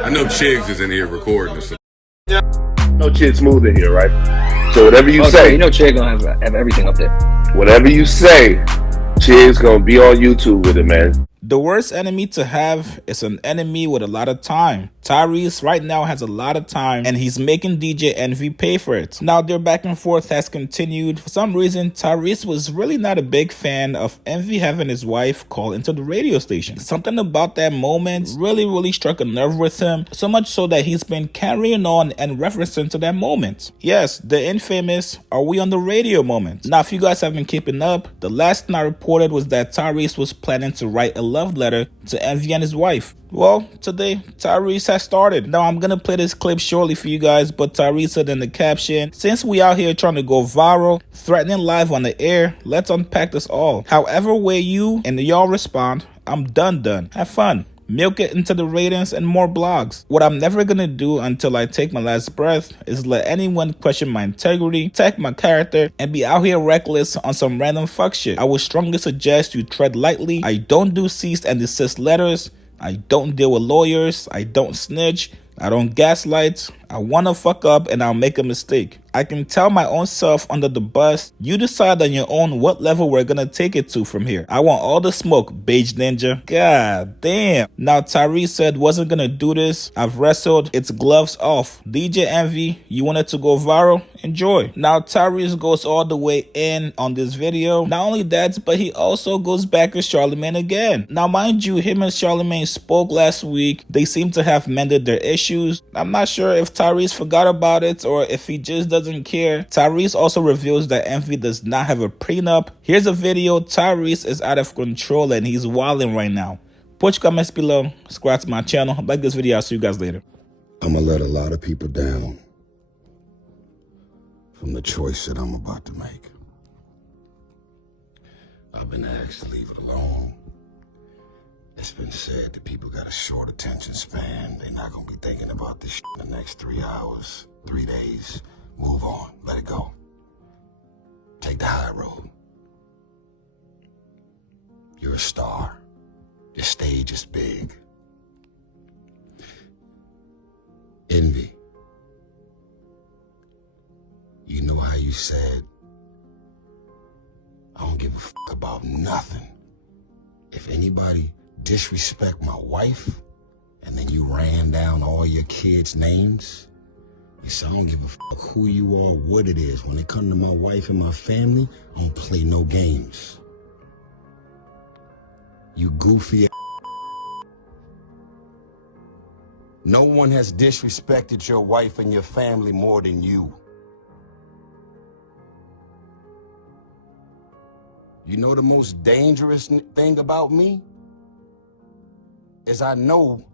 I know Chigs is in here recording this. No Chid Smooth in here, right? So whatever you Oh, say, so you know Che gonna have everything up there. whatever you say, Chid's gonna be on YouTube with it, man. The worst enemy to have is an enemy with a lot of time. Tyrese right now has a lot of time and he's making DJ Envy pay for it. Now their back and forth has continued. For some reason, Tyrese was really not a big fan of Envy having his wife call into the radio station. Something about that moment really struck a nerve with him, so much so that he's been carrying on and referencing to that moment. Yes, the infamous "Are we on the radio" moment. Now if you guys have been keeping up, the last thing I reported was that Tyrese was planning to write a love letter to Envy and his wife. Well, today, Tyrese has started. Now, I'm gonna play this clip shortly for you guys, but Tyrese said in the caption, "Since we out here trying to go viral, threatening live on the air, let's unpack this all. However way you and y'all respond, I'm done. Have fun. Milk it into the ratings and more blogs. What I'm never gonna do until I take my last breath is let anyone question my integrity, attack my character, and be out here reckless on some random fuck shit. I would strongly suggest you tread lightly. I don't do cease and desist letters. I don't deal with lawyers. I don't snitch. I don't gaslight. I wanna fuck up and I'll make a mistake. I can tell my own self under the bus. You decide on your own what level we're gonna take it to from here. I want all the smoke, Beige Ninja. God damn. Now Tyrese said wasn't gonna do this. I've wrestled. It's gloves off. DJ Envy, you wanted to go viral? Enjoy. Now Tyrese goes all the way in on this video. Not only that, but he also goes back to Charlemagne again. Now mind you, him and Charlemagne spoke last week. They seem to have mended their issues. I'm not sure if Tyrese forgot about it or if he just doesn't care. Tyrese also reveals that Envy does not have a prenup. Here's a video. Tyrese is out of control and he's wilding right now. Put your comments below. Subscribe to my channel. Like this video. I'll see you guys later. I'm gonna let a lot of people down from the choice that I'm about to make. I've been asked to leave it alone. It's been said that people got a short attention span. They're not gonna be thinking about this shit in the next 3 hours, 3 days. Move on, let it go. Take the high road. You're a star. Your stage is big. Envy. You know how you said, I don't give a fuck about nothing. If anybody disrespect my wife, and then you ran down all your kids' names, you said, I don't give a fuck who you are, what it is. When it comes to my wife and my family, I don't play no games. You goofy. No one has disrespected your wife and your family more than you. You know the most dangerous thing about me? Is I know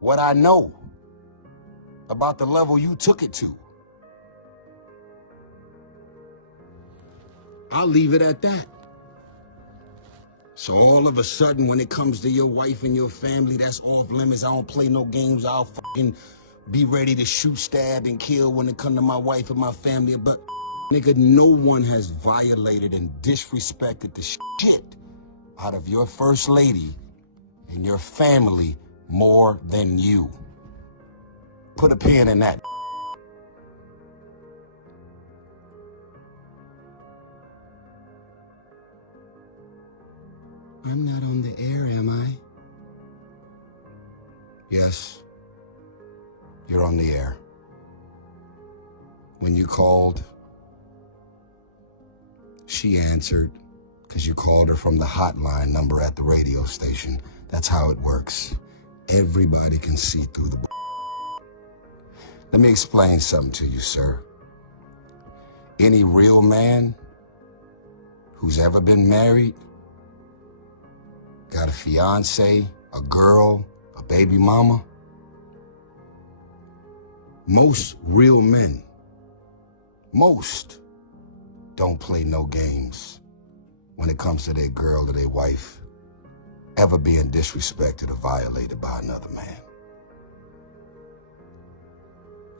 what I know about the level you took it to. I'll leave it at that. So all of a sudden, when it comes to your wife and your family, that's off limits. I don't play no games. I'll fucking be ready to shoot, stab, and kill when it comes to my wife and my family. But nigga, no one has violated and disrespected the shit out of your first lady and your family more than you. Put a pin in that. I'm not on the air, am I? Yes, you're on the air. When you called, she answered because you called her from the hotline number at the radio station. That's how it works. Everybody can see through the. Let me explain something to you, sir. Any real man who's ever been married, got a fiance, a girl, a baby mama, most real men, most don't play no games when it comes to their girl or their wife ever being disrespected or violated by another man.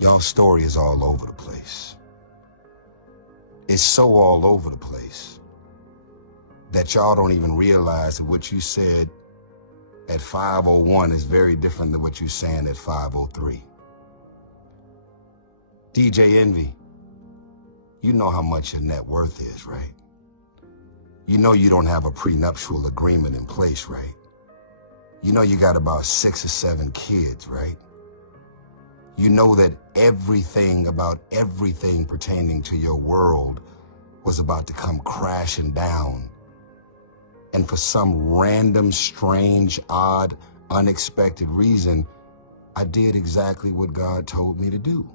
Y'all's story is all over the place. It's so all over the place that y'all don't even realize that what you said at 501 is very different than what you're saying at 503. DJ Envy, you know how much your net worth is, right? You know you don't have a prenuptial agreement in place, right? You know you got about 6 or 7 kids, right? You know that everything about everything pertaining to your world was about to come crashing down. And for some random, strange, odd, unexpected reason, I did exactly what God told me to do.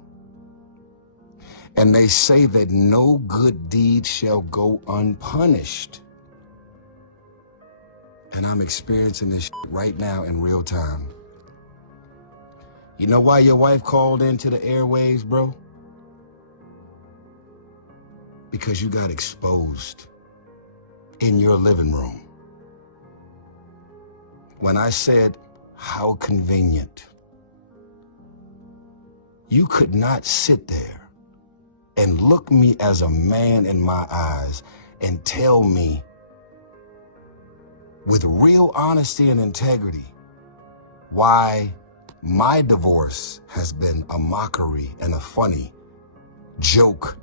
And they say that no good deed shall go unpunished. And I'm experiencing this right now in real time. You know why your wife called into the airwaves, bro? Because you got exposed in your living room. When I said, how convenient, you could not sit there and look me as a man in my eyes and tell me with real honesty and integrity why my divorce has been a mockery and a funny joke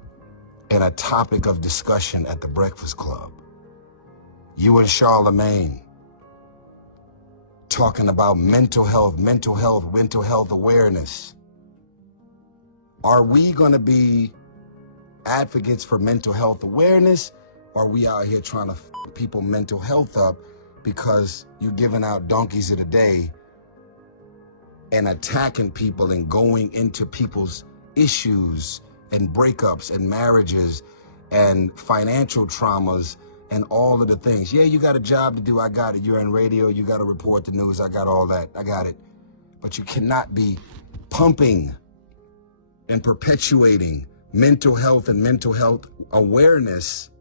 and a topic of discussion at the Breakfast Club. You and Charlemagne talking about mental health awareness. Are we gonna be advocates for mental health awareness, or are we out here trying to f people mental health up because you're giving out donkeys of the day and attacking people and going into people's issues and breakups and marriages and financial traumas and all of the things? Yeah, you got a job to do, I got it. You're in radio, you got to report the news, I got all that, I got it. But you cannot be pumping and perpetuating mental health and mental health awareness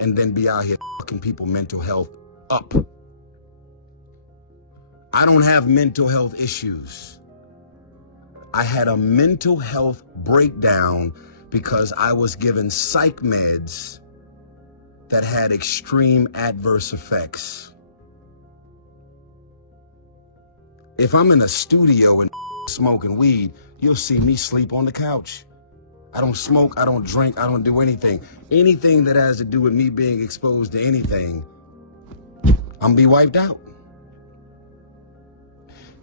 and then be out here fucking people mental health up. I don't have mental health issues. I had a mental health breakdown because I was given psych meds that had extreme adverse effects. If I'm in a studio and smoking weed, you'll see me sleep on the couch. I don't smoke, I don't drink, I don't do anything. Anything that has to do with me being exposed to anything, I'm be wiped out.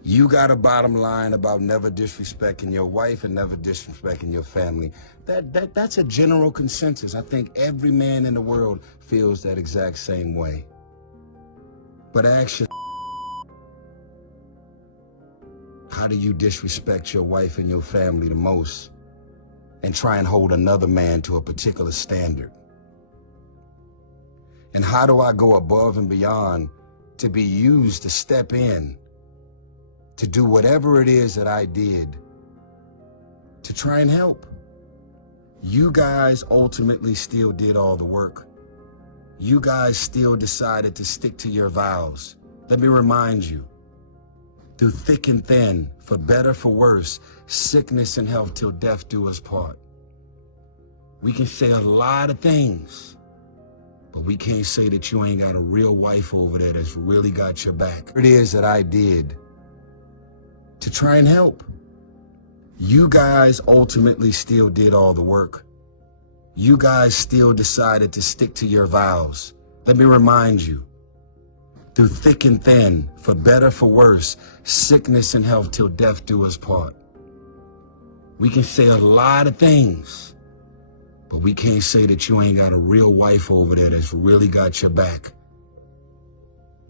You got a bottom line about never disrespecting your wife and never disrespecting your family. That's a general consensus. I think every man in the world feels that exact same way. But actually, how do you disrespect your wife and your family the most and try and hold another man to a particular standard? And how do I go above and beyond to be used to step in to do whatever it is that I did to try and help? You guys ultimately still did all the work. You guys still decided to stick to your vows. Let me remind you, through thick and thin, for better, for worse, sickness and health till death do us part. We can say a lot of things, but we can't say that you ain't got a real wife over there that's really got your back. It is that I did to try and help. You guys ultimately still did all the work. You guys still decided to stick to your vows. Let me remind you, through thick and thin, for better, for worse, sickness and health till death do us part. We can say a lot of things, but we can't say that you ain't got a real wife over there that's really got your back,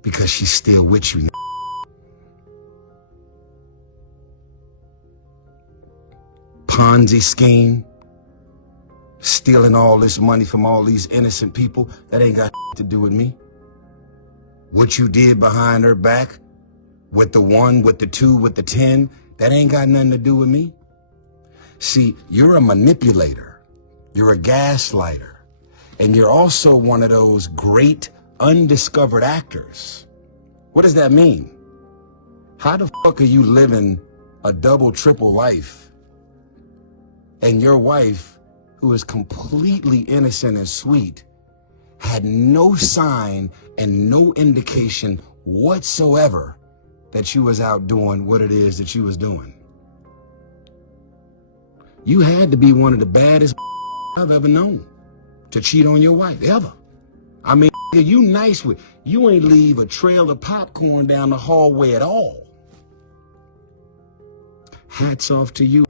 because she's still with you. Ponzi scheme, stealing all this money from all these innocent people, that ain't got to do with me. What you did behind her back, with the 1, with the 2, with the 10, that ain't got nothing to do with me. See, you're a manipulator, you're a gaslighter, and you're also one of those great undiscovered actors. What does that mean? How the fuck are you living a double, triple life, and your wife, who is completely innocent and sweet, had no sign and no indication whatsoever that you was out doing what it is that you was doing. You had to be one of the baddest I've ever known to cheat on your wife, ever. I mean, you nice with, you ain't leave a trail of popcorn down the hallway at all. Hats off to you.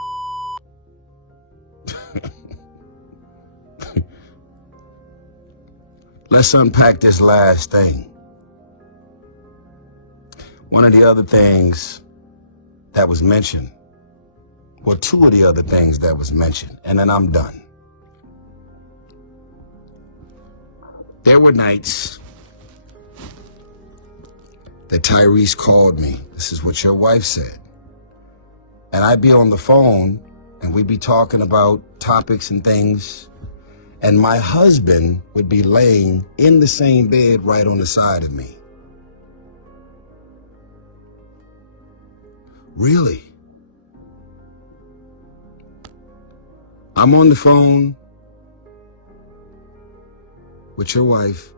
Let's unpack this last thing. One of the other things that was mentioned, well, two of the other things that was mentioned, and then I'm done. There were nights that Tyrese called me. This is what your wife said. And I'd be on the phone and we'd be talking about topics and things. And my husband would be laying in the same bed right on the side of me. Really? I'm on the phone with your wife,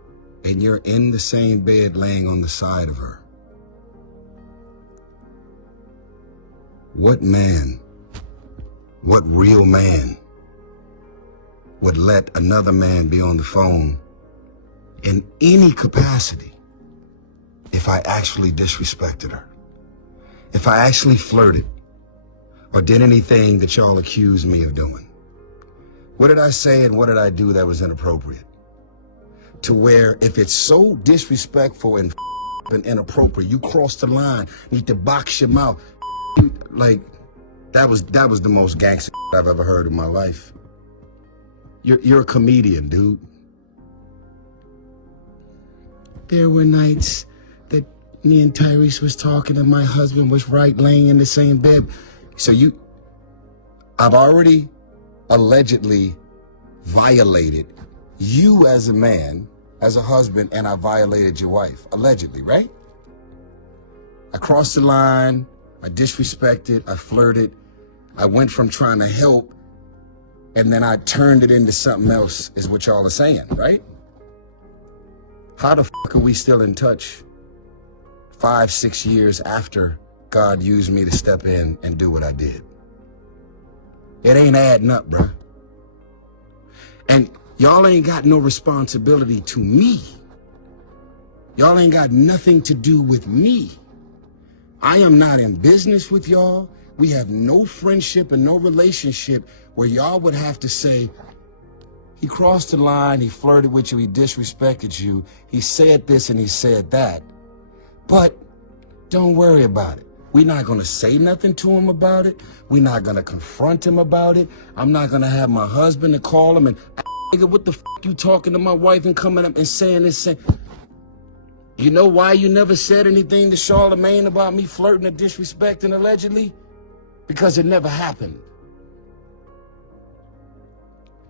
and you're in the same bed laying on the side of her. What man, what real man would let another man be on the phone in any capacity if I actually disrespected her? If I actually flirted or did anything that y'all accused me of doing? What did I say and what did I do that was inappropriate? To where if it's so disrespectful and inappropriate, you cross the line, need to box your mouth. Like, that was the most gangster I've ever heard in my life. You're a comedian, dude. There were nights that me and Tyrese was talking and my husband was right laying in the same bed. So I've already allegedly violated you as a man, as a husband, and I violated your wife, allegedly, right? I crossed the line, I disrespected, I flirted, I went from trying to help, and then I turned it into something else, is what y'all are saying, right? How the fuck are we still in touch 5-6 years after God used me to step in and do what I did? It ain't adding up, bruh. And y'all ain't got no responsibility to me. Y'all ain't got nothing to do with me. I am not in business with y'all. We have no friendship and no relationship where y'all would have to say, he crossed the line, he flirted with you, he disrespected you, he said this and he said that. But don't worry about it. We're not gonna say nothing to him about it. We're not gonna confront him about it. I'm not gonna have my husband to call him and, nigga, what the f you talking to my wife and coming up and saying this? You know why you never said anything to Charlamagne about me flirting or disrespecting allegedly? Because it never happened.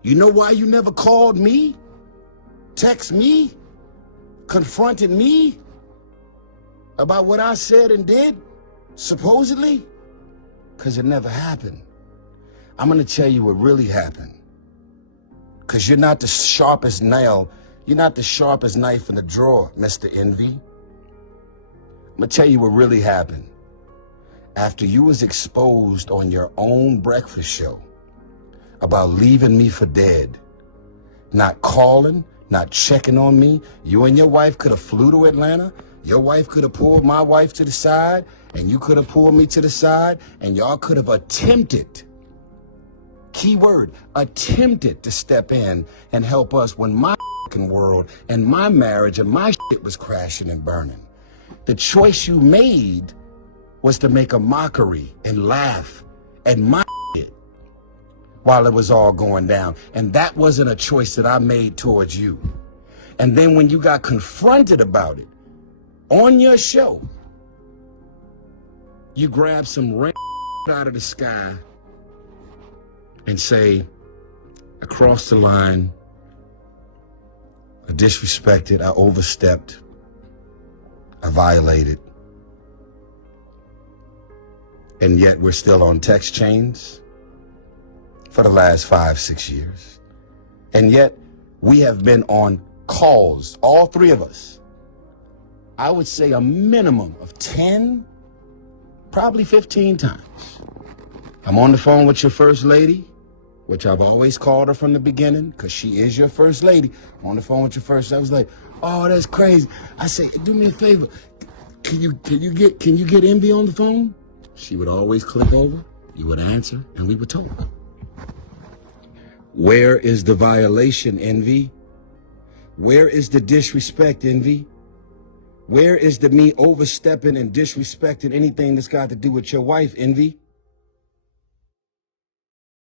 You know why you never called me, text me, confronted me about what I said and did, supposedly? Because it never happened. I'm gonna tell you what really happened. Because you're not the sharpest nail, you're not the sharpest knife in the drawer, Mr. Envy. I'm gonna tell you what really happened. After you was exposed on your own breakfast show about leaving me for dead, not calling, not checking on me, you and your wife could have flew to Atlanta, your wife could have pulled my wife to the side, and you could have pulled me to the side, and y'all could have attempted, key word, attempted to step in and help us when my world and my marriage and my shit was crashing and burning. The choice you made was to make a mockery and laugh at my shit while it was all going down. And that wasn't a choice that I made towards you. And then when you got confronted about it on your show, you grab some rain out of the sky and say, I crossed the line, I disrespected, I overstepped, I violated. And yet we're still on text chains for the last 5-6 years. And yet we have been on calls, all three of us, I would say a minimum of 10 Probably 15 times. I'm on the phone with your first lady, which I've always called her from the beginning, because she is your first lady. I'm on the phone with your first. I was like, oh, that's crazy. I said, do me a favor. Can you get Envy on the phone? She would always click over, you would answer, and we would talk. Where is the violation, Envy? Where is the disrespect, Envy? Where is the me overstepping and disrespecting anything that's got to do with your wife, Envy?